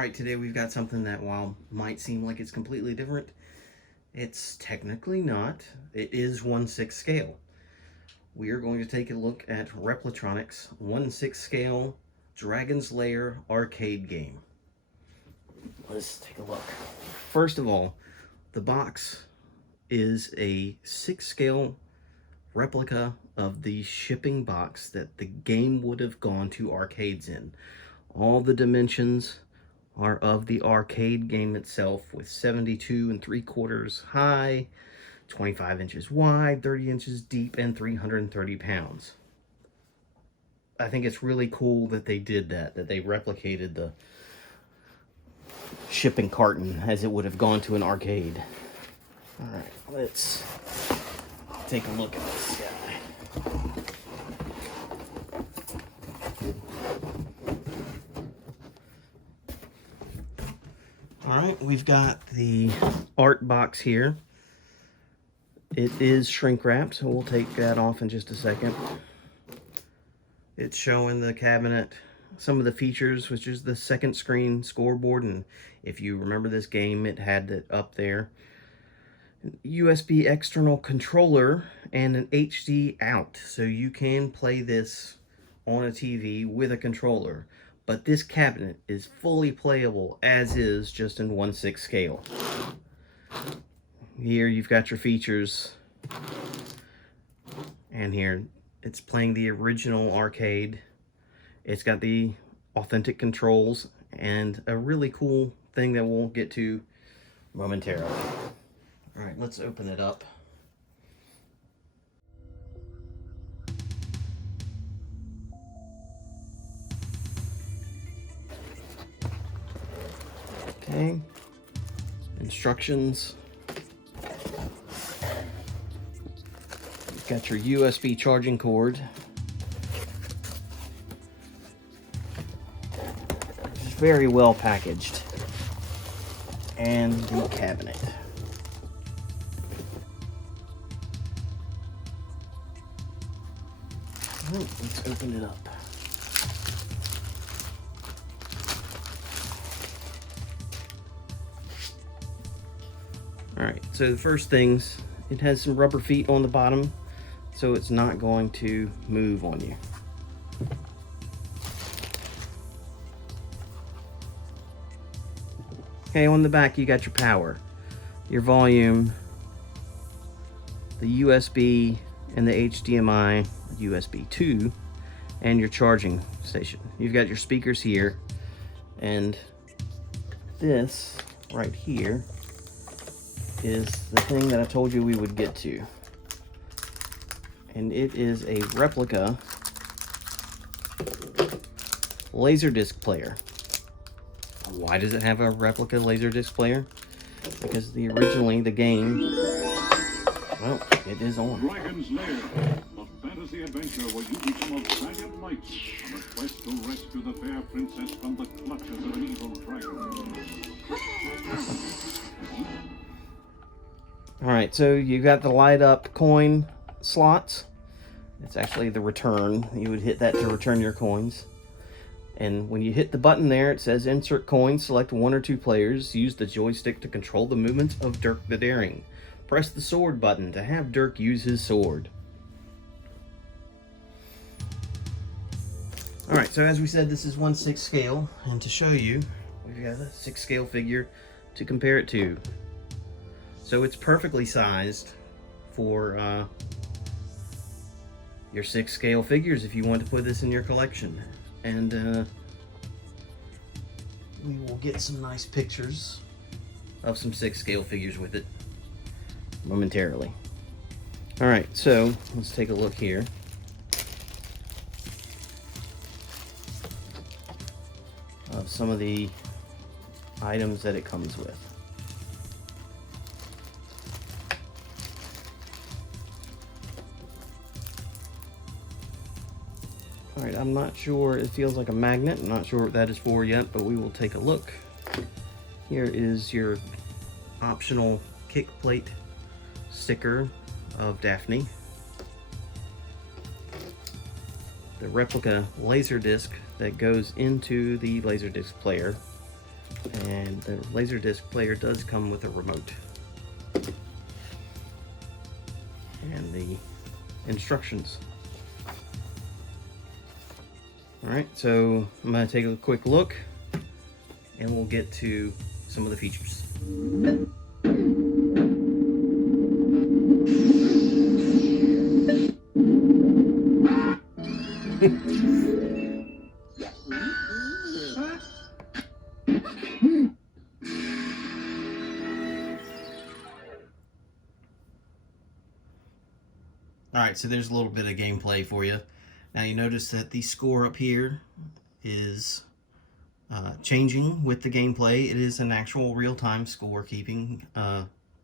Alright, today we've got something that, while might seem like it's completely different, it's technically not. It is 1/6 scale. We are going to take a look at Replitronic's 1/6 scale Dragon's Lair arcade game. Let's take a look. First of all, the box is a 6 scale replica of the shipping box that the game would have gone to arcades in. All the dimensions are of the arcade game itself, with 72 3/4 high, 25 inches wide, 30 inches deep, and 330 pounds. I think it's really cool that they did that they replicated the shipping carton as it would have gone to an arcade. Alright, let's take a look at this guy. Alright, we've got the art box here. It is shrink wrapped, so we'll take that off in just a second. It's showing the cabinet, some of the features, which is the second screen scoreboard, and if you remember this game, it had it up there. USB external controller and an HD out, so you can play this on a TV with a controller. But this cabinet is fully playable as is, just in 1/6 scale. Here you've got your features, and here it's playing the original arcade. It's got the authentic controls and a really cool thing that we'll get to momentarily. Alright, let's open it up. Okay, instructions. You've got your USB charging cord. It's very well packaged. And the cabinet. Alright, let's open it up. Alright, so the first things, it has some rubber feet on the bottom, so it's not going to move on you. Okay, on the back you got your power, your volume, the USB and the HDMI, USB 2, and your charging station. You've got your speakers here, and this right here is the thing that I told you we would get to. And it is a replica Laserdisc player. Why does it have a replica Laserdisc player? Because originally the game, well, it is on. Dragon's Lair, a fantasy adventure where you become a valiant knight on a quest to rescue the fair princess from the clutches of an evil dragon. Alright, so you got the light up coin slots. It's actually the return. You would hit that to return your coins. And when you hit the button there, it says insert coins, select 1 or 2 players. Use the joystick to control the movements of Dirk the Daring. Press the sword button to have Dirk use his sword. Alright, so as we said, this is 1/6 scale. And to show you, we've got a 6 scale figure to compare it to. So it's perfectly sized for your 6 scale figures if you want to put this in your collection. And we will get some nice pictures of some 6 scale figures with it momentarily. Alright, so let's take a look here. Of some of the items that it comes with. Alright, I'm not sure, it feels like a magnet. I'm not sure what that is for yet, but we will take a look. Here is your optional kick plate sticker of Daphne. The replica Laserdisc that goes into the Laserdisc player. And the Laserdisc player does come with a remote. And the instructions. Alright, so I'm going to take a quick look and we'll get to some of the features. Alright, so there's a little bit of gameplay for you. Now you notice that the score up here is changing with the gameplay. It is an actual real-time score-keeping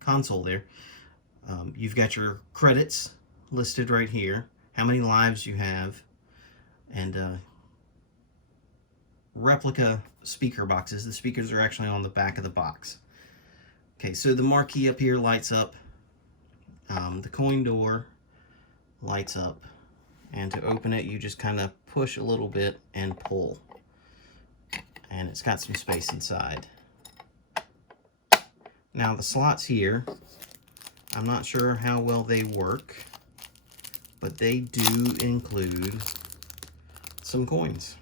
console there. You've got your credits listed right here, how many lives you have, and replica speaker boxes. The speakers are actually on the back of the box. Okay, so the marquee up here lights up. The coin door lights up, and to open it you just kind of push a little bit and pull, and it's got some space inside. Now the slots here, I'm not sure how well they work, but they do include some coins.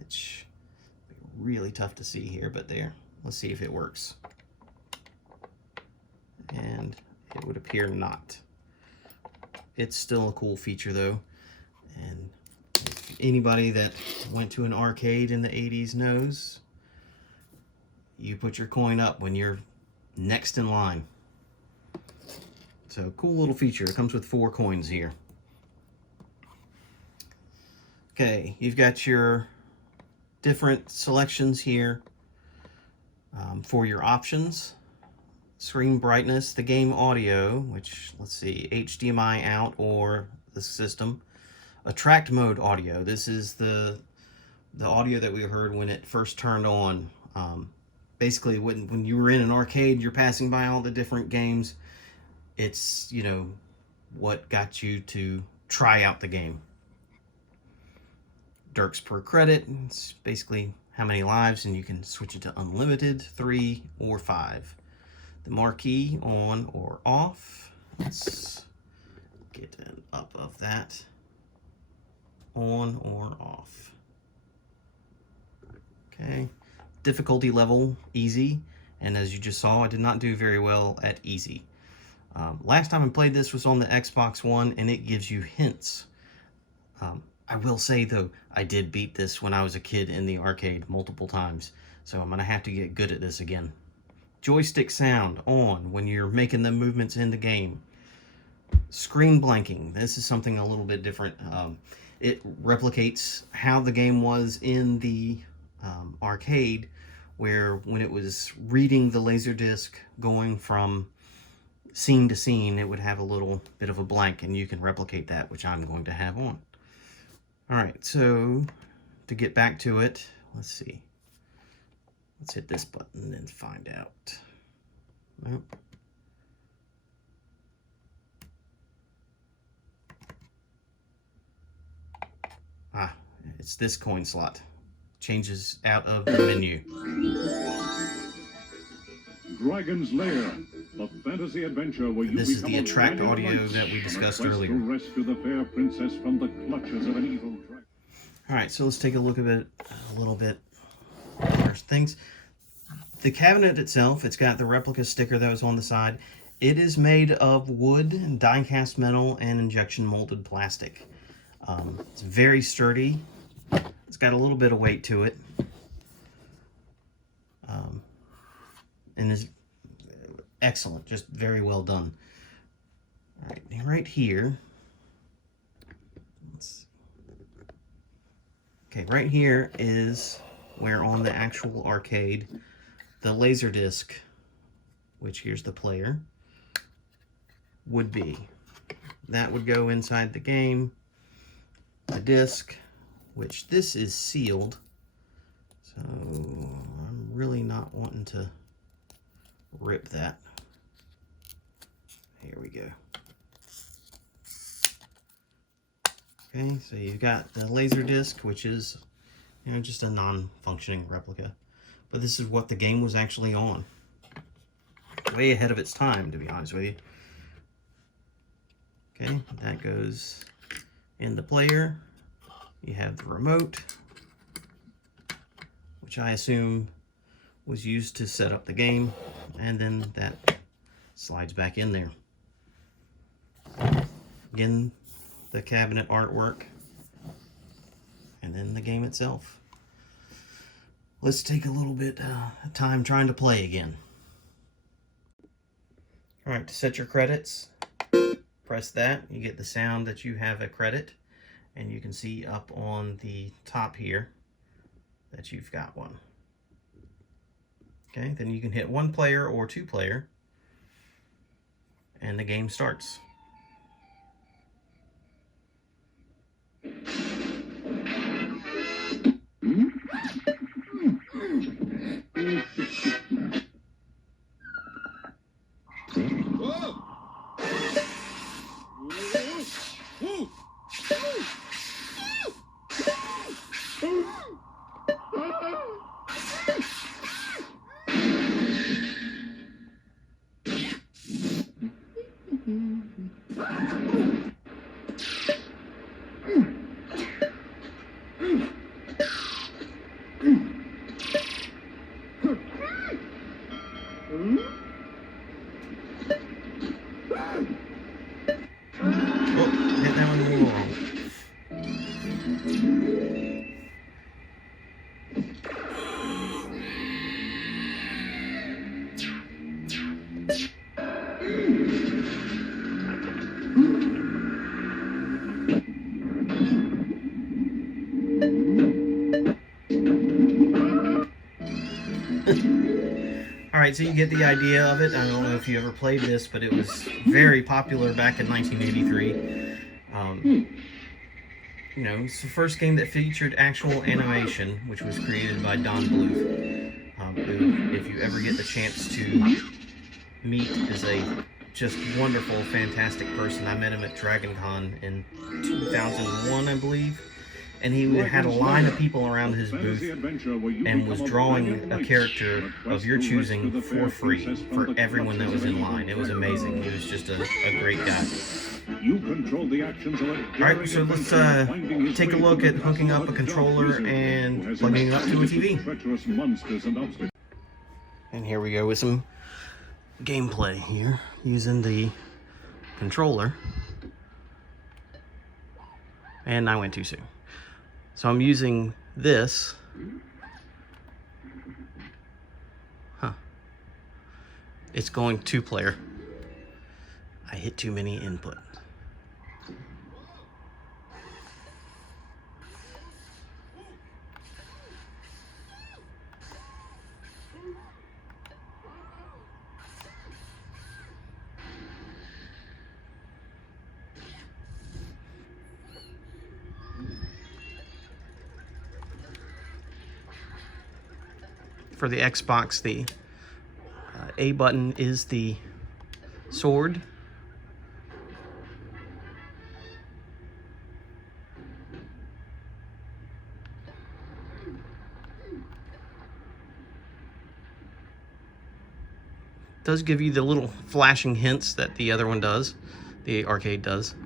It's really tough to see here, but there. Let's see if it works. And it would appear not. It's still a cool feature though, and if anybody that went to an arcade in the 80s knows, you put your coin up when you're next in line. So cool little feature. It comes with 4 coins here. Okay, you've got your different selections here for your options. Screen brightness, the game audio, which, let's see, HDMI out or the system. Attract mode audio. This is the audio that we heard when it first turned on. Basically, when you were in an arcade, you're passing by all the different games. It's, you know, what got you to try out the game. Dirks per credit. It's basically how many lives, and you can switch it to unlimited, 3 or 5. The marquee on or off. Let's get an up of that. On or off. Okay. Difficulty level, easy. And as you just saw, I did not do very well at easy. Last time I played this was on the Xbox One, and it gives you hints. I will say, though, I did beat this when I was a kid in the arcade multiple times. So I'm going to have to get good at this again. Joystick sound on when you're making the movements in the game. Screen blanking. This is something a little bit different. It replicates how the game was in the arcade, where when it was reading the Laserdisc going from scene to scene, it would have a little bit of a blank, and you can replicate that, which I'm going to have on. Alright, so to get back to it, let's see. Let's hit this button and find out. Nope. Ah, it's this coin slot. Changes out of the menu. Dragon's Lair, a fantasy adventure where you This is become the a attract valiant audio knight that we on a discussed quest earlier. to rescue the fair princess from the clutches of an evil dragon. Alright, so let's take a look at it a little bit. There's things. The cabinet itself, it's got the replica sticker that was on the side. It is made of wood, die-cast metal, and injection molded plastic. It's very sturdy. It's got a little bit of weight to it. And is excellent, just very well done. Alright, right here. Okay, right here is where on the actual arcade, the Laserdisc, which here's the player, would be. That would go inside the game. The disc, which this is sealed, so I'm really not wanting to rip that. Here we go. Okay, so you've got the Laserdisc, which is You know, just a non-functioning replica. But this is what the game was actually on. Way ahead of its time, to be honest with you. Okay, that goes in the player. You have the remote, which I assume was used to set up the game, and then that slides back in there. Again, the cabinet artwork, and then the game itself. Let's take a little bit of time trying to play again. All right, to set your credits, press that. You get the sound that you have a credit, and you can see up on the top here that you've got one. Okay, then you can hit 1 player or 2 player, and the game starts. Hit that one a little wrong. Alright, so you get the idea of it. I don't know if you ever played this, but it was very popular back in 1983. You know, it's the first game that featured actual animation, which was created by Don Bluth, who, if you ever get the chance to meet, is a just wonderful, fantastic person. I met him at Dragon Con in 2001, I believe. And he had a line of people around his booth and was drawing a character of your choosing for free for everyone that was in line. It was amazing. He was just a great guy. You control the actions of a Alright, so let's take a look at hooking up a controller and plugging it up to a TV. And here we go with some gameplay here using the controller. And I went too soon. So I'm using this. It's going 2-player. I hit too many input. For the Xbox, the A button is the sword. It does give you the little flashing hints that the other one does, the arcade does.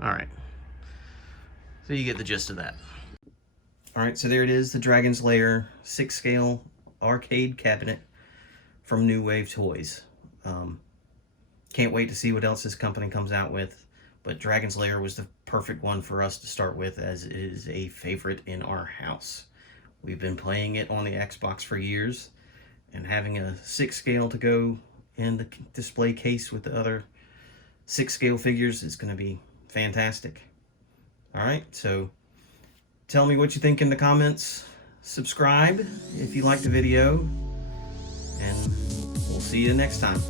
Alright, so you get the gist of that. Alright, so there it is, the Dragon's Lair 6-scale arcade cabinet from New Wave Toys. Can't wait to see what else this company comes out with, but Dragon's Lair was the perfect one for us to start with, as it is a favorite in our house. We've been playing it on the Xbox for years, and having a 6-scale to go in the display case with the other 6-scale figures is going to be fantastic. Alright, so tell me what you think in the comments. Subscribe if you liked the video, and we'll see you next time.